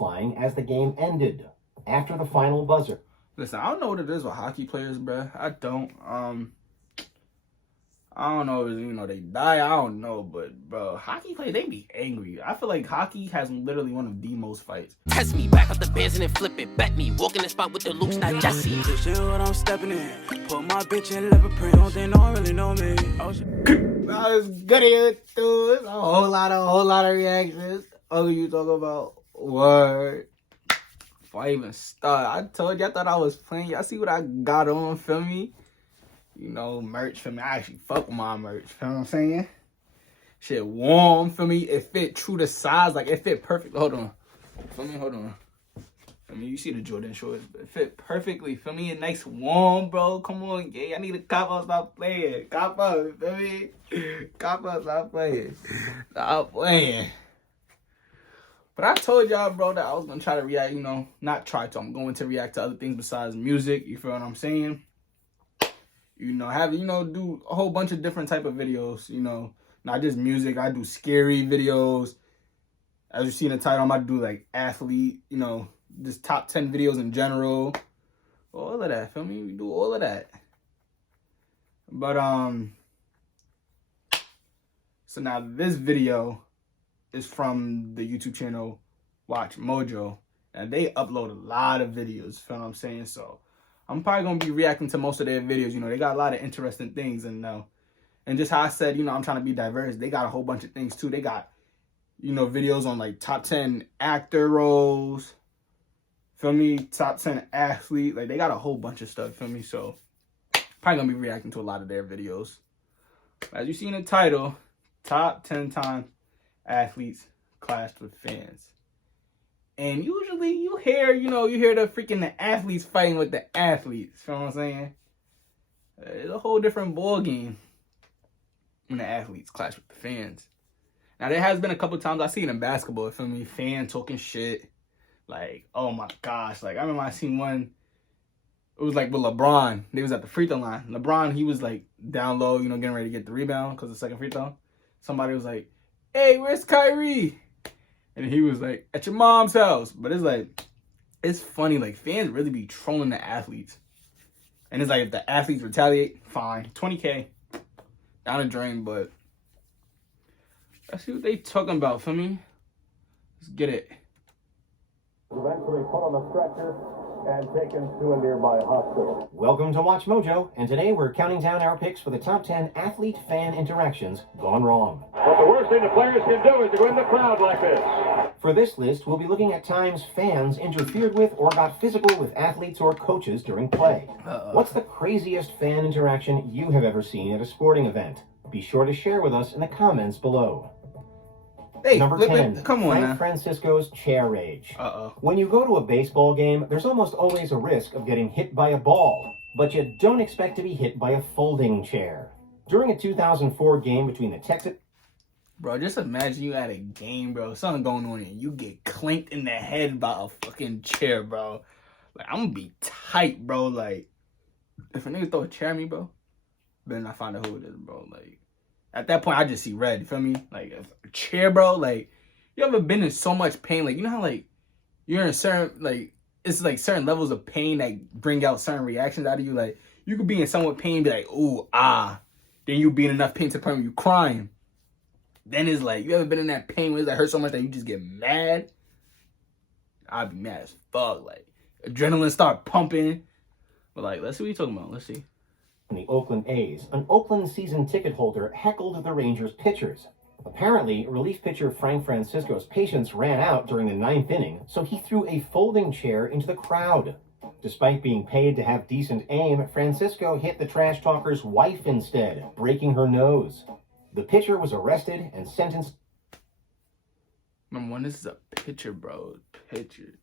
flying as the game ended. After the final buzzer. Listen, I don't know what it is with hockey players, bro. I don't. I don't know if, they die. I don't know. But, bro, hockey players, they be angry. I feel like hockey has literally one of the most fights. Test me, back up the bands and then flip it. Bet me, walk in the spot with the loops, not Jesse. This shit what I'm stepping in. Put my bitch in leopard print. They don't really know me. I was good here, dude. It's a whole lot of reactions. Oh, you talk about word. Before I even start, I told you I thought I was playing. Y'all see what I got on, feel me? Merch, feel me? I actually fuck with my merch, feel what I'm saying? Shit warm, feel me? It fit true to size, like it fit perfect. Hold on. Feel me? Hold on. Feel me? You see the Jordan shorts, but it fit perfectly, feel me? A nice warm, bro. Come on, yeah. I need a cop out, stop playing. Cop out, feel me? Cop out, stop playing. Stop playing. But I told y'all, bro, that I was going to try to react, not try to. I'm going to react to other things besides music. You feel what I'm saying? Do a whole bunch of different type of videos, not just music. I do scary videos. As you see in the title, I'm about to do, like, athlete, just top 10 videos in general. All of that, feel me? We do all of that. But, so now this video is from the YouTube channel Watch Mojo, and they upload a lot of videos, feel what I'm saying? So I'm probably gonna be reacting to most of their videos. They got a lot of interesting things, and just how I said, I'm trying to be diverse. They got a whole bunch of things too. They got videos on like top 10 actor roles, feel me? Top 10 athlete, like they got a whole bunch of stuff, feel me? So probably gonna be reacting to a lot of their videos. As you see in the title, top 10 times athletes clashed with fans. And usually you hear the freaking athletes fighting with the athletes. You know what I'm saying? It's a whole different ball game when the athletes clash with the fans. Now, there has been a couple times I've seen in basketball, you feel me? Fan talking shit. Like, oh my gosh. Like, I remember I seen one. It was like with LeBron. They was at the free throw line. LeBron, he was like down low, getting ready to get the rebound because of the second free throw. Somebody was like, hey, where's Kyrie? And he was like, at your mom's house. But it's like, it's funny. Like, fans really be trolling the athletes. And it's like, if the athletes retaliate, fine. $20K. Down the drain, but let's see what they talking about, for me. Let's get it. Eventually put on a stretcher and taken to a nearby hospital. Welcome to Watch Mojo, and today we're counting down our picks for the top 10 athlete-fan interactions gone wrong. But the worst thing the players can do is to go in the crowd like this. For this list, we'll be looking at times fans interfered with or got physical with athletes or coaches during play. What's the craziest fan interaction you have ever seen at a sporting event? Be sure to share with us in the comments below. Hey, Number 10, come on now. Francisco's chair rage. Uh-oh. When you go to a baseball game, there's almost always a risk of getting hit by a ball, but you don't expect to be hit by a folding chair. During a 2004 game between the Texas... Bro, just imagine you at a game, bro. Something going on and you get clanked in the head by a fucking chair, bro. Like, I'm gonna be tight, bro. Like, if a nigga throw a chair at me, bro, better not find out who it is, bro. Like, at that point, I just see red, you feel me? Like, if a chair, bro, like, you ever been in so much pain? Like, you know how, like, you're in certain, like, it's like certain levels of pain that bring out certain reactions out of you. Like, you could be in somewhat pain and be like, ooh, ah. Then you be in enough pain to the point where you crying. Then it's like, you ever been in that pain where it hurt so much that you just get mad? I'd be mad as fuck. Like, adrenaline start pumping. But, like, let's see what you're talking about. Let's see. The Oakland A's, an Oakland season ticket holder heckled the Rangers pitchers. Apparently, relief pitcher Frank Francisco's patience ran out during the 9th inning, so he threw a folding chair into the crowd. Despite being paid to have decent aim, Francisco hit the trash talker's wife instead, breaking her nose. The pitcher was arrested and sentenced... Number one, this is a pitcher, bro. Pitcher.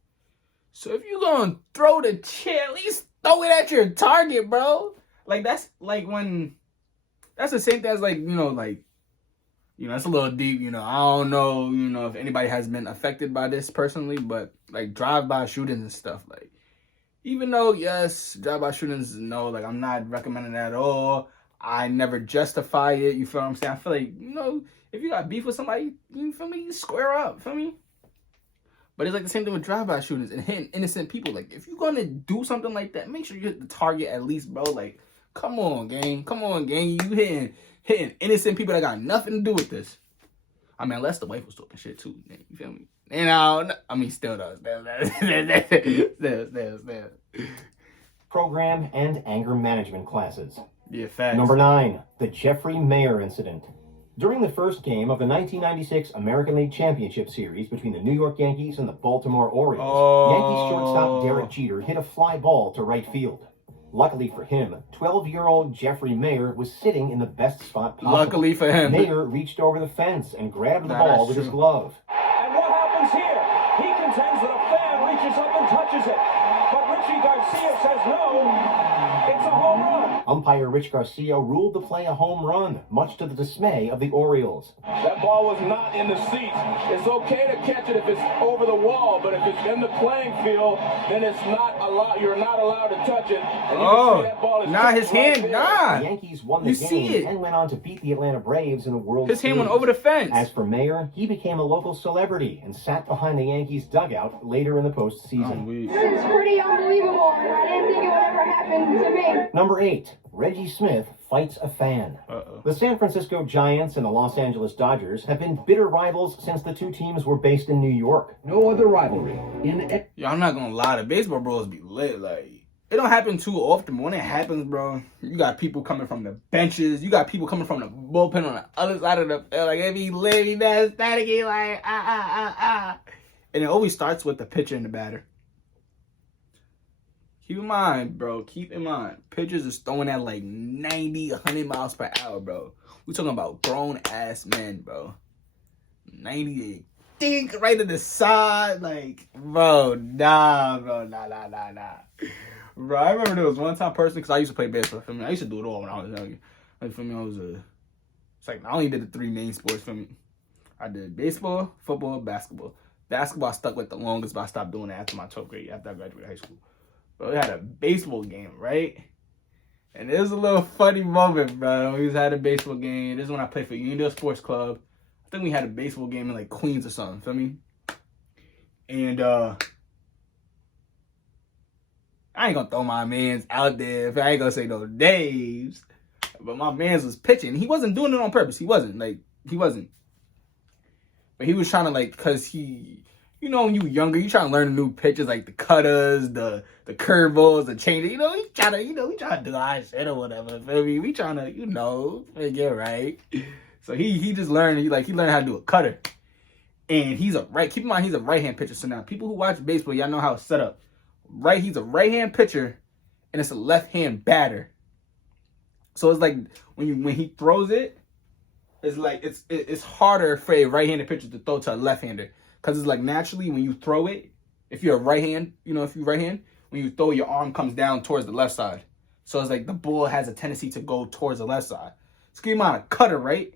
So if you gonna throw the chair, at least throw it at your target, bro. Like, that's like when... That's the same thing as, like, it's a little deep, I don't know, if anybody has been affected by this personally, but, like, drive-by shootings and stuff, like, even though, yes, drive-by shootings, no, like, I'm not recommending that at all. I never justify it, you feel what I'm saying? I feel like, if you got beef with somebody, you feel me, you square up, feel me? But it's like the same thing with drive-by shootings and hitting innocent people. Like, if you're gonna do something like that, make sure you hit the target at least, bro. Like, come on, gang. Come on, gang. You hitting innocent people that got nothing to do with this. I mean, unless the wife was talking shit too. Man, you feel me? And I mean, still does. Program and anger management classes. Yeah, facts. Number 9, the Jeffrey Mayer incident. During the first game of the 1996 American League Championship Series between the New York Yankees and the Baltimore Orioles, Yankees shortstop Derek Jeter hit a fly ball to right field. Luckily for him, 12-year-old Jeffrey Mayer was sitting in the best spot possible. Luckily for him. Mayer reached over the fence and grabbed the ball with his glove. And what happens here? He contends that a fan reaches up and touches it. But Richie Garcia says no, it's a home run. Umpire Rich Garcia ruled the play a home run, much to the dismay of the Orioles. That ball was not in the seats. It's okay to catch it if it's over the wall, but if it's in the playing field, then it's not allowed. You're not allowed to touch it. And you can see that ball is nah, his right hand, there. nah. The Yankees won the You see it. game and went on to beat the Atlanta Braves in the World His Series. hand went over the fence. As for Mayer, he became a local celebrity and sat behind the Yankees dugout later in the postseason. This is pretty unbelievable, and I didn't think it would ever happen to me. Number 8, Reggie Smith fights a fan. The San Francisco Giants and the Los Angeles Dodgers have been bitter rivals since the two teams were based in New York. No other rivalry Yo, I'm not gonna lie, the baseball bros be lit. Like, it don't happen too often, but when it happens, bro, you got people coming from the benches, you got people coming from the bullpen on the other side of the field. Like, it be lit, be that static, like, And it always starts with the pitcher and the batter. Keep in mind, bro, pitchers is throwing at like 90, 100 miles per hour, bro. We talking about grown-ass men, bro. 98. Think right to the side, like, bro, nah. Bro, I remember there was one time personally, because I used to play baseball, for me. I used to do it all when I was young. Like, for me, it's like, I only did the 3 main sports for me. I did baseball, football, basketball. Basketball I stuck with the longest, but I stopped doing it after my 12th grade, after I graduated high school. But we had a baseball game, right? And it was a little funny moment, bro. We had a baseball game. This is when I played for Uniondale Sports Club. I think we had a baseball game in like Queens or something, feel me? And I ain't gonna throw my mans out there. I ain't gonna say no names. But my mans was pitching. He wasn't doing it on purpose. He wasn't. But he was trying to, like, cause he, you know, when you younger, you trying to learn new pitches, like the cutters, the curveballs, the changes. You know, we trying to do our shit or whatever. Feel me? We trying to, get right. So he just learned. He learned how to do a cutter. And keep in mind, he's a right-hand pitcher. So now, people who watch baseball, y'all know how it's set up. Right, he's a right-hand pitcher, and it's a left-hand batter. So it's like when he throws it, it's like it's harder for a right-handed pitcher to throw to a left-hander, because it's like naturally when you throw it, if you're a right-hand, when you throw, your arm comes down towards the left side. So it's like the ball has a tendency to go towards the left side. So keep in mind, a cutter, right?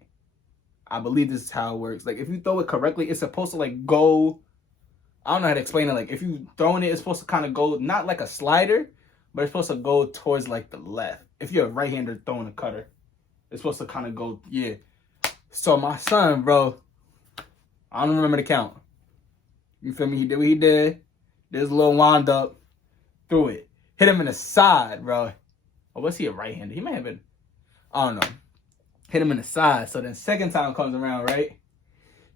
I believe this is how it works. Like, if you throw it correctly, it's supposed to like go. I don't know how to explain it. Like, if you throwing it, it's supposed to kind of go, not like a slider, but it's supposed to go towards like the left. If you're a right-hander throwing a cutter, it's supposed to kind of go, yeah. So my son, bro, I don't remember the count. You feel me? He did what he did. Did his little wind up, threw it, hit him in the side, bro. Or was he a right-hander? He may have been. I don't know. Hit him in the side. So then second time comes around, right?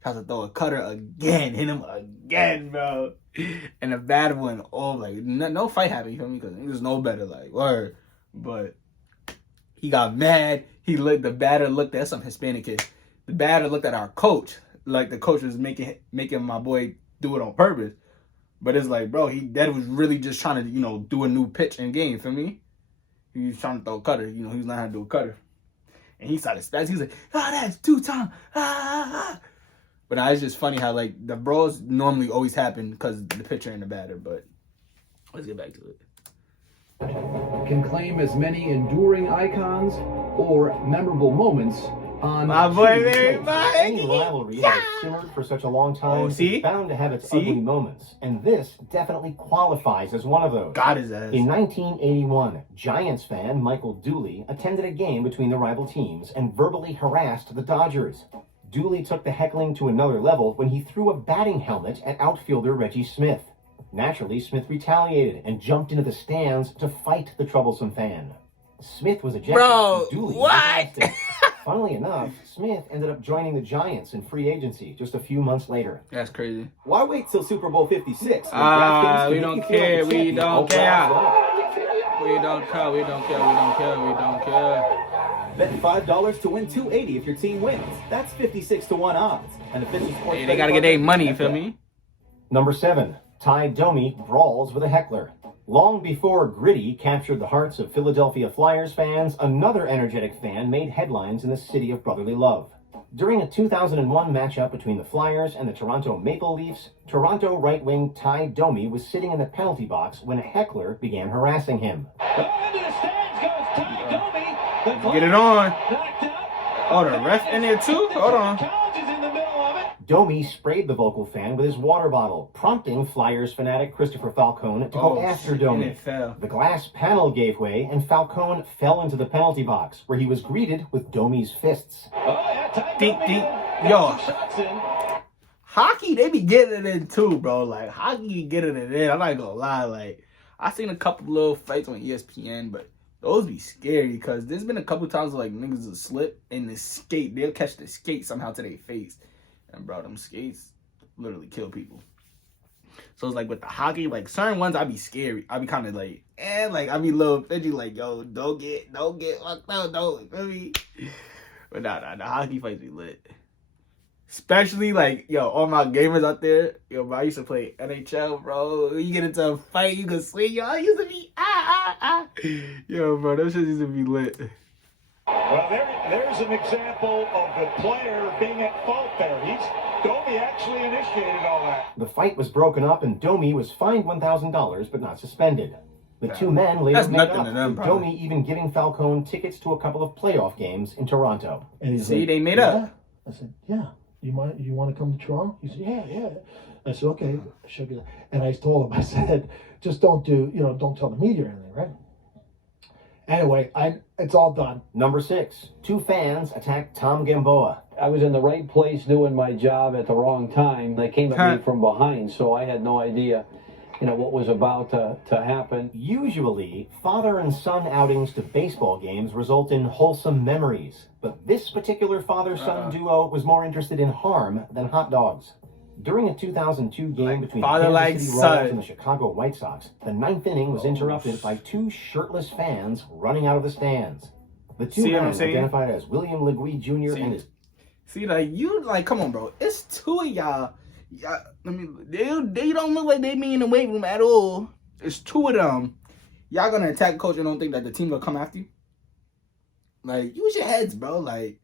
Tries to throw a cutter again. Hit him again, bro. And the batter went all, like, no fight happened, you feel me? Because he was no better, like, word. But he got mad. The batter looked at some Hispanic kid. The batter looked at our coach. Like, the coach was making my boy do it on purpose. But it's like, bro, that was really just trying to, do a new pitch in game, feel me? He was trying to throw a cutter. He was learning how to do a cutter. And he started spazzing. He was like, that's 2 times. But it's just funny how, like, the brawls normally always happen because the pitcher and the batter. But let's get back to it. can claim as many enduring icons or memorable moments on my boy, Any rivalry that has simmered for such a long time is bound to have its ugly moments, and this definitely qualifies as one of those. God his ass. In 1981, Giants fan Michael Dooley attended a game between the rival teams and verbally harassed the Dodgers. Dooley took the heckling to another level when he threw a batting helmet at outfielder Reggie Smith. Naturally, Smith retaliated and jumped into the stands to fight the troublesome fan. Smith was ejected. Bro, Dooley what? was arrested. Funnily enough, Smith ended up joining the Giants in free agency just a few months later. That's crazy. Why wait till Super Bowl 56? We don't care. We don't care. We don't care. We don't care. We don't care. We don't care. Bet $5 to win $280 if your team wins. That's 56 to 1 odds. And official sports. Hey, they gotta get their money, you feel me? Number 7. Domi Brawls with a Heckler. Long before Gritty captured the hearts of Philadelphia Flyers fans, another energetic fan made headlines in the city of brotherly love. During a 2001 matchup between the Flyers and the Toronto Maple Leafs, Toronto right-wing Domi was sitting in the penalty box when a heckler began harassing him. Into the stands goes Domi. Get it on. Oh, the ref in there too? Hold on. College is in the middle of it. Domi sprayed the vocal fan with his water bottle, prompting Flyers fanatic Christopher Falcone to go after Domi. And it fell. The glass panel gave way, and Falcone fell into the penalty box, where he was greeted with Domi's fists. Oh, yeah, Ty Deep, Domi deep. got Yo. some shots in. Hockey, they be getting it in too, bro. Like, hockey getting it in. I'm not gonna lie. Like, I seen a couple little fights on ESPN, but those be scary because there's been a couple times where, like, niggas will slip and the skate, they'll catch the skate somehow to their face. And, bro, them skates literally kill people. So it's like with the hockey, like, certain ones, I be scary. I be kind of like, like, I be a little fidgety, like, yo, don't get fucked up, don't, you feel me? But nah, the hockey fights be lit. Especially, like, yo, all my gamers out there, yo, bro, I used to play NHL, bro. You get into a fight, you can swing, yo, I used to be, Yo, bro, those shit used to be lit. Well, there's an example of the player being at fault there. Domi actually initiated all that. The fight was broken up, and Domi was fined $1,000, but not suspended. The two men later That's made nothing up, to them, with probably. Domi even giving Falcone tickets to a couple of playoff games in Toronto. And he's See, like, they made yeah. up. I said, yeah. You want to come to Toronto? He said, yeah. I said, okay. She'll get it. And I told him, I said, just don't tell the media or anything, right? Anyway, it's all done. Number 6. Two fans attacked Tom Gamboa. I was in the right place doing my job at the wrong time. They came at me from behind, so I had no idea, what was about to happen. Usually, father and son outings to baseball games result in wholesome memories, but this particular father-son duo was more interested in harm than hot dogs. During a 2002 game between the Kansas City Royals and the Chicago White Sox, the 9th inning was interrupted by two shirtless fans running out of the stands. The two men, identified as William Legui Jr. and his... See, come on, bro. It's two of y'all. They don't look like they be in the weight room at all. It's two of them. Y'all gonna attack coach and don't think that the team gonna come after you? Like, use your heads, bro. Like,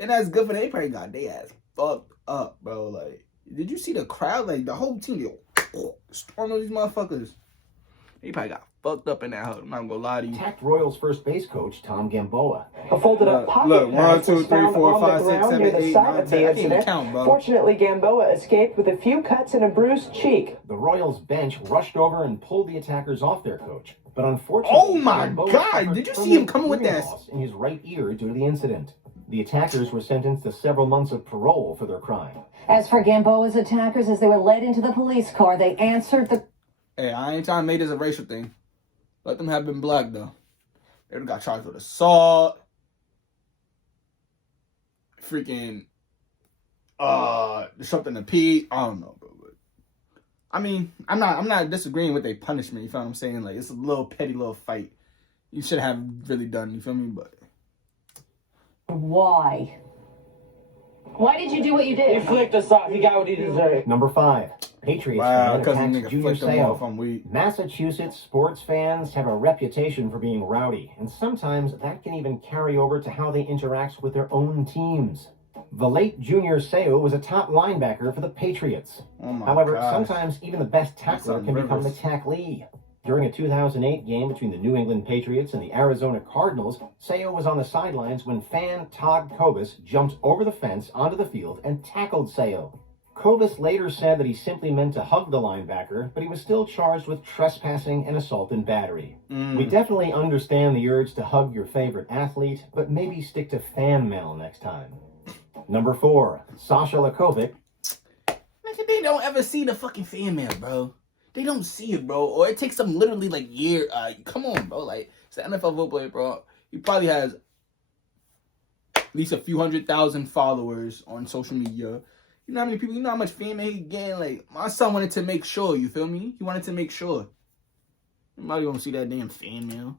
and that's good for they probably got they ass fucked up, bro. Like, did you see the crowd? Like, the whole team, storm on these motherfuckers. They probably got fucked up in that house. I'm not gonna lie to you. Attacked Royals first base coach Tom Gamboa. A folded up pocket look, 1, 2, 3, 4, 5, 6, 7, 8, 9, 10. I can't count, bro. Fortunately, Gamboa escaped with a few cuts and a bruised cheek. The Royals bench rushed over and pulled the attackers off their coach. But unfortunately, oh my God! Did you see him coming with that? In his right ear due to the incident. The attackers were sentenced to several months of parole for their crime. As for Gamboa's attackers, as they were led into the police car, they answered the... Hey, I ain't trying to make this a racial thing. Let them have been black, though. They got charged with assault. Freaking, something to pee. I don't know, bro. But, I mean, I'm not disagreeing with their punishment. You feel what I'm saying? Like, it's a little petty little fight. You should have really done. You feel me? But why? Why did you do what you did? He flicked us off. He got what he deserved. Number 5. Patriots fan attacks Junior Seau. Massachusetts sports fans have a reputation for being rowdy, and sometimes that can even carry over to how they interact with their own teams. The late Junior Seau was a top linebacker for the Patriots. However, sometimes even the best tackler can become the tacklee. During a 2008 game between the New England Patriots and the Arizona Cardinals, Seau was on the sidelines when fan Todd Kovas jumped over the fence onto the field and tackled Seau. Kovas later said that he simply meant to hug the linebacker, but he was still charged with trespassing and assault and battery. We definitely understand the urge to hug your favorite athlete, but maybe stick to fan mail next time. Number 4, Sasha Lakovic. Nigga, they don't ever see the fucking fan mail, bro. They don't see it, bro. Or it takes them literally like year. Come on, bro. Like, it's an NFL football player, bro. He probably has at least a few 100,000 followers on social media. You know how many people, you know how much fan mail he getting? Like, my son wanted to make sure, you feel me? He wanted to make sure. You might even see that damn fan mail.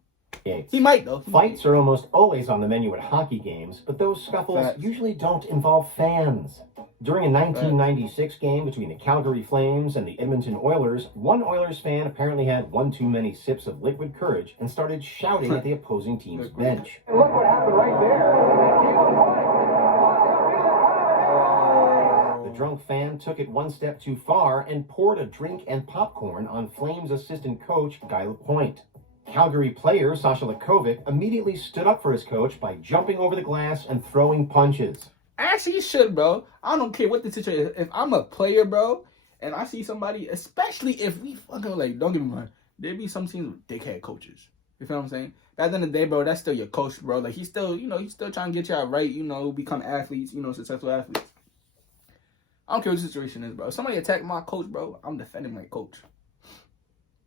He might, though. Fights are almost always on the menu at hockey games, but those scuffles usually don't involve fans. During a 1996 game between the Calgary Flames and the Edmonton Oilers, one Oilers fan apparently had one too many sips of liquid courage and started shouting at the opposing team's bench. Look what happened right there. The drunk fan took it one step too far and poured a drink and popcorn on Flames assistant coach Guy Lapointe. Calgary player Sasha Lakovic immediately stood up for his coach by jumping over the glass and throwing punches. Actually, you should, bro. I don't care what the situation is. If I'm a player, bro, and I see somebody, especially if we fucking, like, don't get me wrong, there be some teams with dickhead coaches. You feel what I'm saying? At the end of the day, bro, that's still your coach, bro. Like, he's still, you know, he's still trying to get y'all right, you know, become athletes, you know, successful athletes. I don't care what the situation is, bro. If somebody attack my coach, bro, I'm defending my coach.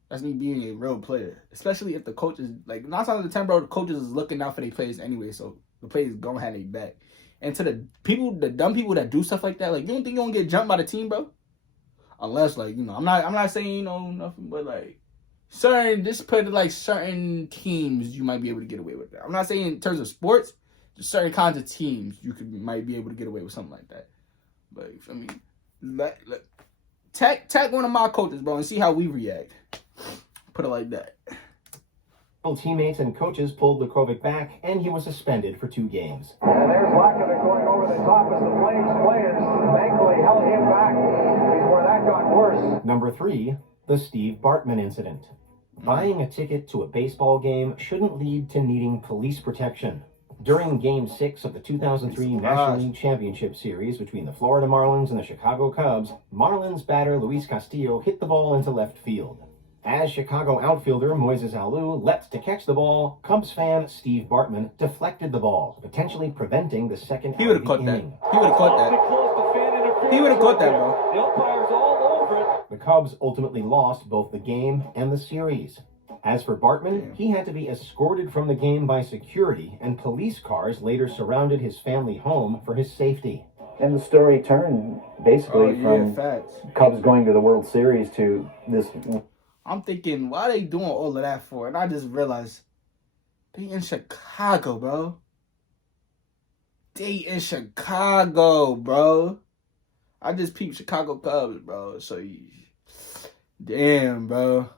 That's me being a real player. Especially if the coach is, like, 9 times out of 10, bro, the coaches is looking out for their players anyway, so the players gonna have their back. And to the people, the dumb people that do stuff like that, like, you don't think you're gonna get jumped by the team, bro? Unless, like, you know, I'm not saying, you know, nothing, but, like, certain teams you might be able to get away with that. I'm not saying in terms of sports, just certain kinds of teams you might be able to get away with something like that. But, I mean, tag one of my coaches, bro, and see how we react. Put it like that. Teammates and coaches pulled Lakovic back, and he was suspended for 2 games. And there's Lakovic going over the top as the Flames players thankfully held him back before that got worse. Number 3, the Steve Bartman incident. Buying a ticket to a baseball game shouldn't lead to needing police protection. During Game 6 of the 2003 National League Championship Series between the Florida Marlins and the Chicago Cubs, Marlins batter Luis Castillo hit the ball into left field. As Chicago outfielder Moises Alou leapt to catch the ball, Cubs fan Steve Bartman deflected the ball, potentially preventing the second He would have caught that. He would have caught that. He would have caught that, bro. The umpire's all over it. The Cubs ultimately lost both the game and the series. As for Bartman, he had to be escorted from the game by security, and police cars later surrounded his family home for his safety. And the story turned basically from Cubs going to the World Series to this. I'm thinking, why are they doing all of that for? And I just realized, they in Chicago, bro. They in Chicago, bro. I just peeped Chicago Cubs, bro. So, damn, bro.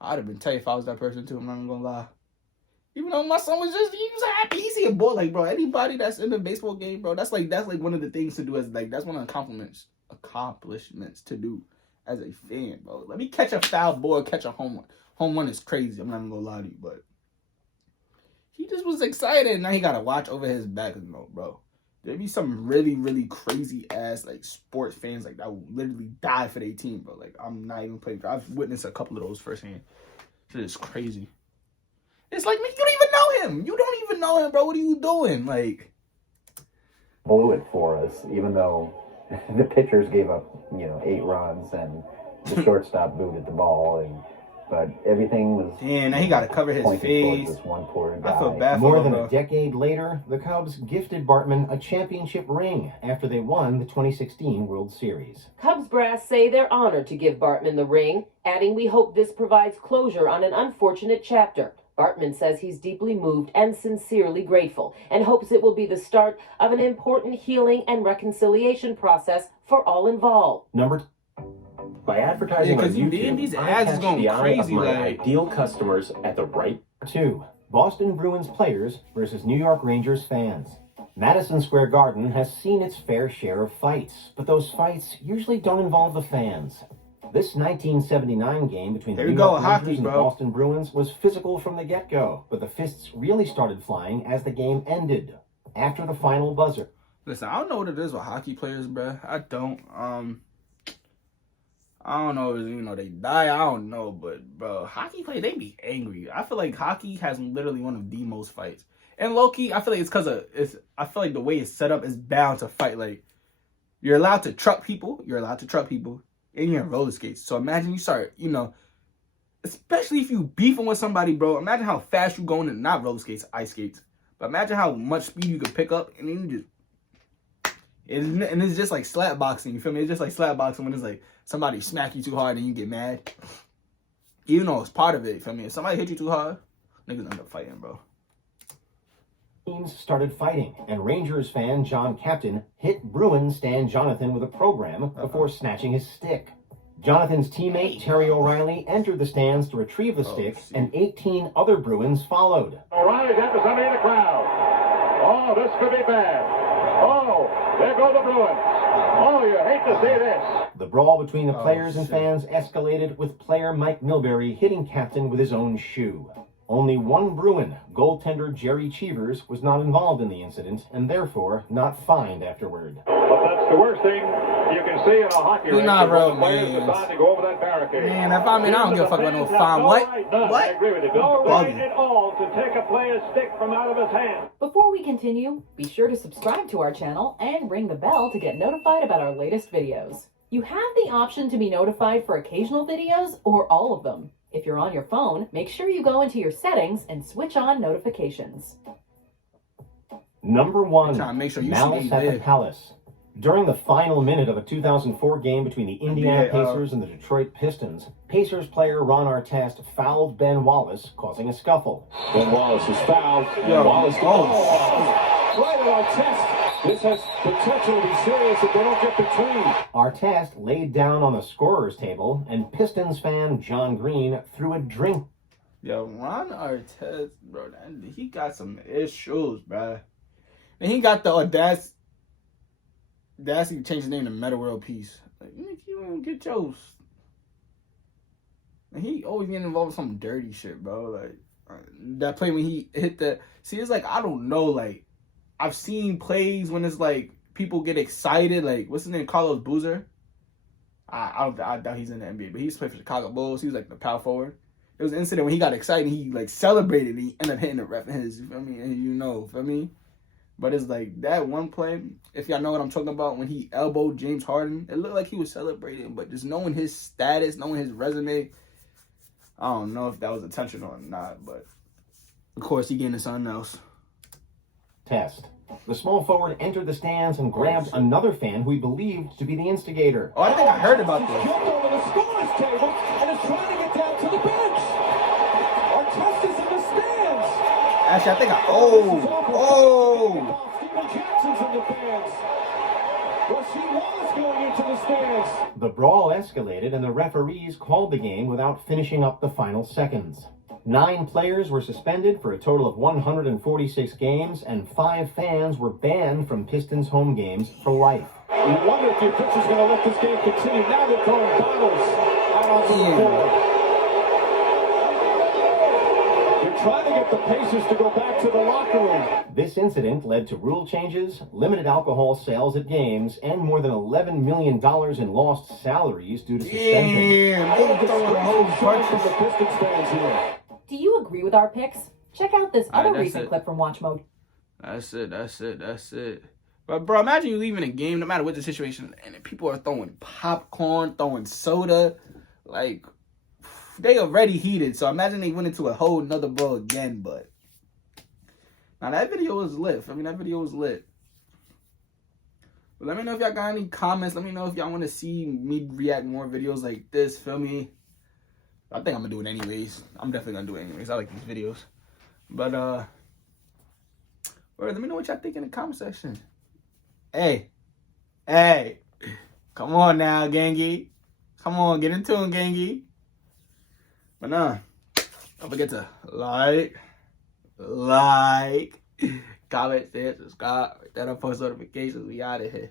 I'd have been tight if I was that person, too. I'm not gonna lie. Even though my son he was happy. He see a ball. Like, bro, anybody that's in the baseball game, bro, that's like one of the things to do as, like, that's one of the accomplishments to do as a fan, bro. Let me catch a foul ball, catch a home run. Home run is crazy. I'm not even gonna lie to you, but he just was excited. And now he gotta watch over his back, bro. There be some really, really crazy ass like sports fans like that will literally die for their team, bro. Like, I'm not even playing. I've witnessed a couple of those firsthand. Shit is crazy. It's like, man, you don't even know him. You don't even know him, bro. What are you doing? Like, blew it for us, even though the pitchers gave up, 8 runs and the shortstop booted the ball, but everything was. Damn, now he got to cover his face. This one poor guy. I feel bad for More him, than bro. a decade later, the Cubs gifted Bartman a championship ring after they won the 2016 World Series. Cubs brass say they're honored to give Bartman the ring, adding, "We hope this provides closure on an unfortunate chapter." Bartman says he's deeply moved and sincerely grateful, and hopes it will be the start of an important healing and reconciliation process for all involved. By advertising on YouTube, these I ads is catch going the eye crazy, of my like. ideal customers at the right. 2. Boston Bruins players versus New York Rangers fans. Madison Square Garden has seen its fair share of fights, but those fights usually don't involve the fans. This 1979 game between the New York Rangers and the Boston Bruins was physical from the get-go, but the fists really started flying as the game ended, after the final buzzer. Listen, I don't know what it is with hockey players, bro. I don't. I don't know if, they die. I don't know. But, bro, hockey players, they be angry. I feel like hockey has literally one of the most fights. And low-key, I feel like it's because of I feel like the way it's set up is bound to fight. Like, you're allowed to truck people. And you're in roller skates. So imagine you start, you know, especially if you beefing with somebody, bro. Imagine how fast you going in, not roller skates, ice skates. But imagine how much speed you could pick up, and then you just, and it's just like slap boxing. You feel me? It's just like slap boxing when it's like somebody smack you too hard and you get mad. Even though it's part of it, you feel me? If somebody hit you too hard, niggas end up fighting, bro. Teams started fighting, and Rangers fan John Captain hit Bruins Stan Jonathan with a program before snatching his stick. Jonathan's teammate Terry O'Reilly entered the stands to retrieve the stick, and 18 other Bruins followed. O'Reilly's after somebody in the crowd. Oh, this could be bad. Oh, there go the Bruins. Oh, you hate to see this. The brawl between the players and fans escalated, with player Mike Milbury hitting Captain with his own shoe. Only one Bruin, goaltender Jerry Cheevers, was not involved in the incident and therefore not fined afterward. But that's the worst thing you can see in a hockey rink. Not real, players decide to go over that barricade. Man, if I don't give a fuck about no fine. What? I agree with you. No right at all to take a player's stick from out of his hand. Before we continue, be sure to subscribe to our channel and ring the bell to get notified about our latest videos. You have the option to be notified for occasional videos or all of them. If you're on your phone, make sure you go into your settings and switch on notifications. Number 1, make sure you Malice at the Palace. During the final minute of a 2004 game between the Indiana Pacers and the Detroit Pistons, Pacers player Ron Artest fouled Ben Wallace, causing a scuffle. Ben Wallace is fouled. Wallace right at Artest. This has potential to be serious if they don't get between. Artest laid down on the scorer's table, and Pistons fan John Green threw a drink. Yo, Ron Artest, bro, he got some issues, bro. And he got the audacity to change his name to Meta World Peace. Like, you don't get yours. And he always getting involved with some dirty shit, bro. Like, that play when he hit the... See, it's like, I don't know, like, I've seen plays when it's like people get excited. Like, what's his name? Carlos Boozer. I doubt he's in the NBA, but he used to play for Chicago Bulls. He was like the power forward. There was an incident when he got excited and he like celebrated. And he ended up hitting the ref in his, you feel me? And you know, feel me? But it's like that one play, if y'all know what I'm talking about, when he elbowed James Harden, it looked like he was celebrating. But just knowing his status, knowing his resume, I don't know if that was intentional or not. But of course, he getting to something else. Test. The small forward entered the stands and grabbed another fan who he believed to be the instigator. Oh, I think I heard about this. Jumped over the scorer's table and is trying to get down to the bench. Artest is in the stands. Actually, I think Steven Jackson's in the stands. Rasheed Wallace going into the stands. The brawl escalated and the referees called the game without finishing up the final seconds. 9 players were suspended for a total of 146 games, and 5 fans were banned from Pistons home games for life. You wonder if the official's going to let this game continue. Now they're throwing bottles out onto the floor. They're trying to get the Pacers to go back to the locker room. This incident led to rule changes, limited alcohol sales at games, and more than $11 million in lost salaries due to suspension. The Pistons fans here. Do you agree with our picks? Check out this other recent clip from Watch Mode. That's it. But bro, imagine you leaving a game, no matter what the situation, and people are throwing popcorn, throwing soda. Like, they already heated, so imagine they went into a whole nother brawl again. But now that video was lit. But let me know if y'all got any comments. Let me know if y'all want to see me react more videos like this. Feel me? I think I'm gonna do it anyways. I'm definitely gonna do it anyways. I like these videos. But let me know what y'all think in the comment section. Hey, come on now, gangy. Come on, get into it, gangy. But don't forget to like, comment, share, subscribe, turn on post notifications. We out of here.